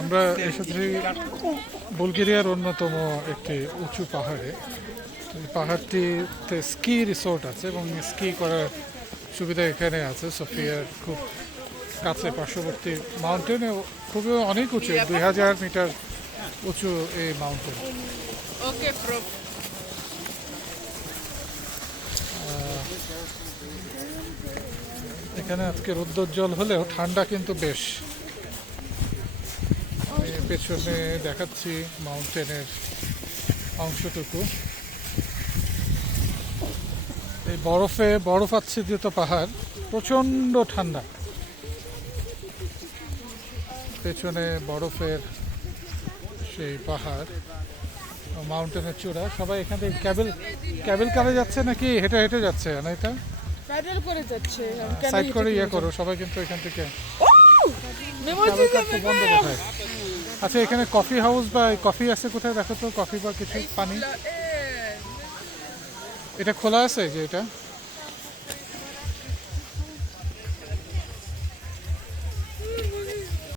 আমরা এসেছি বুলগেরিয়ার অন্যতম একটি উঁচু পাহাড়ে। এই পাহাড়টিতে স্কি রিসোর্ট আছে এবং স্কি করার সুবিধা এখানে আছে। সোফিয়ার খুব কাছে পার্শ্ববর্তী মাউন্টেনে খুবই অনেক উঁচু, 2000 মিটার উঁচু এই মাউন্টেন। ওকে প্রো। এখানে আজকে রৌদ্রোজ্জ্বল হলেও ঠান্ডা কিন্তু বেশ। পেছনে দেখাচ্ছি মাউন্টেনের অংশটুকু। এই বরফ আচ্ছাদিত পাহাড়, প্রচণ্ড ঠান্ডা। পেছনে বরফের সেই পাহাড়, মাউন্টেনের চূড়া। সবাই এখান থেকে ক্যাবেল কারে যাচ্ছে নাকি হেঁটে হেঁটে যাচ্ছে? না, এটা প্যাডেল করে যাচ্ছে। সাইড করে করো সবাই, কিন্তু এখান থেকে মেমোজি তো বন্ধ কোথায়? আচ্ছা, এখানে কফি হাউস বা কফি আছে কোথায়? দেখো তো, কফি বা কিছু পানি। এটা খোলা আছে যে এটা